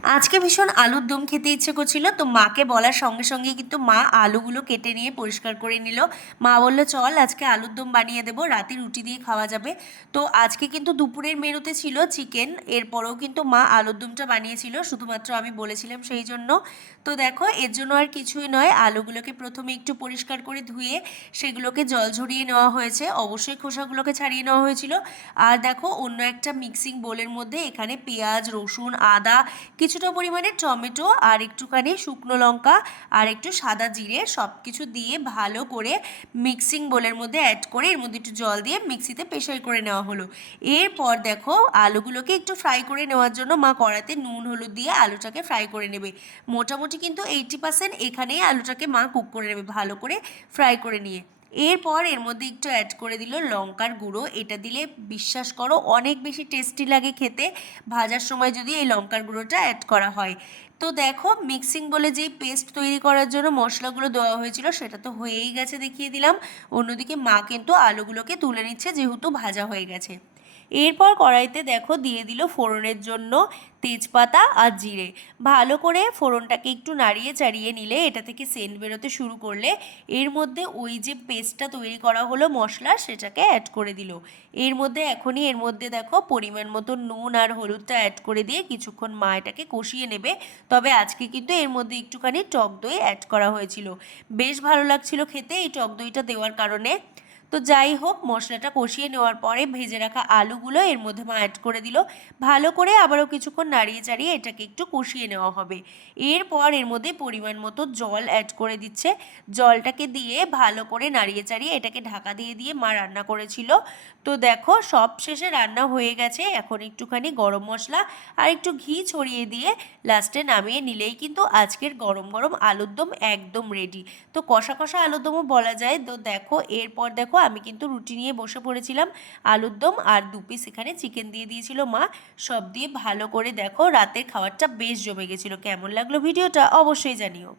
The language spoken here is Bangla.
আজকে ভীষণ আলুর দম খেতে ইচ্ছে করছিল, তো মাকে বলার সঙ্গে সঙ্গে কিন্তু মা আলুগুলো কেটে নিয়ে পরিষ্কার করে নিল। মা বললো চল আজকে আলুর দম বানিয়ে দেবো, রাতে রুটি দিয়ে খাওয়া যাবে। তো আজকে কিন্তু দুপুরের মেনুতে ছিল চিকেন, এরপরেও কিন্তু মা আলুর দমটা বানিয়েছিল, শুধুমাত্র আমি বলেছিলাম সেই জন্য। তো দেখো এর জন্য আর কিছুই নয়, আলুগুলোকে প্রথমে একটু পরিষ্কার করে ধুয়ে সেগুলোকে জল ঝরিয়ে নেওয়া হয়েছে, অবশ্যই খোসাগুলোকে ছাড়িয়ে নেওয়া হয়েছিল। আর দেখো অন্য একটা মিক্সিং বোলের মধ্যে এখানে পেঁয়াজ, রসুন, আদা, কিছুটা পরিমাণে টমেটো আর একটুখানি শুকনো লঙ্কা আর একটু সাদা জিরে সব কিছু দিয়ে ভালো করে মিক্সিং বোলের মধ্যে অ্যাড করে এর মধ্যে একটু জল দিয়ে মিক্সিতে প্রেশার করে নেওয়া হলো। এরপর দেখো আলুগুলোকে একটু ফ্রাই করে নেওয়ার জন্য মা কড়াতে নুন হলুদ দিয়ে আলুটাকে ফ্রাই করে নেবে। মোটামুটি কিন্তু 80% এখানেই আলুটাকে মা কুক করে নেবে ভালো করে ফ্রাই করে নিয়ে। এরপর এর মধ্যে একটু অ্যাড করে দিল লঙ্কার গুঁড়ো, এটা দিলে বিশ্বাস করো অনেক বেশি টেস্টি লাগে খেতে, ভাজার সময় যদি এই লঙ্কার গুঁড়োটা অ্যাড করা হয়। তো দেখো মিক্সিং বলে যেই পেস্ট তৈরি করার জন্য মশলাগুলো দেওয়া হয়েছিল সেটা তো হয়েই গেছে, দেখিয়ে দিলাম। অন্যদিকে মা কিন্তু আলুগুলোকে তুলে নিচ্ছে যেহেতু ভাজা হয়ে গেছে। এরপর কড়াইতে দেখো দিয়ে দিল ফোড়নের জন্য তেজপাতা আর জিরে। ভালো করে ফোড়নটাকে একটু নাড়িয়ে চাড়িয়ে নিলে এটা থেকে সেন্ট বেরোতে শুরু করলে এর মধ্যে ওই যে পেস্টটা তৈরি করা হলো মশলা সেটাকে অ্যাড করে দিল। এর মধ্যে দেখো পরিমাণ মতো নুন আর হলুদটা অ্যাড করে দিয়ে কিছুক্ষণ মা এটাকে কষিয়ে নেবে। তবে আজকে কিন্তু এর মধ্যে একটুখানি টক দই অ্যাড করা হয়েছিল, বেশ ভালো লাগছিল খেতে এই টক দইটা দেওয়ার কারণে। তো যাই হোক মশলাটা কষিয়ে নেওয়ার পরে ভেজে রাখা আলুগুলো এর মধ্যে মা অ্যাড করে দিল। ভালো করে আবারও কিছুক্ষণ নাড়িয়ে চাড়িয়ে এটাকে একটু কষিয়ে নেওয়া হবে। এরপর এর মধ্যে পরিমাণ মতো জল অ্যাড করে দিচ্ছে। জলটাকে দিয়ে ভালো করে নাড়িয়ে চাড়িয়ে এটাকে ঢাকা দিয়ে দিয়ে মা রান্না করেছিল। তো দেখো সব শেষে রান্না হয়ে গেছে, এখন একটুখানি গরম মশলা আর একটু ঘি ছড়িয়ে দিয়ে লাস্টে নামিয়ে নিলেই কিন্তু আজকের গরম গরম আলুর দম একদম রেডি। তো কষা কষা আলুর দমও বলা যায়। তো দেখো এরপর দেখো আমি কিন্তু রুটি নিয়ে বসে পড়েছিলাম, আলুর দম আর 2 পিস এখানে চিকেন দিয়ে দিয়েছিল মা, সব দিয়ে ভালো করে দেখো রাতের খাবারটা বেশ জমে গেছিলো। কেমন লাগলো ভিডিওটা অবশ্যই জানিও।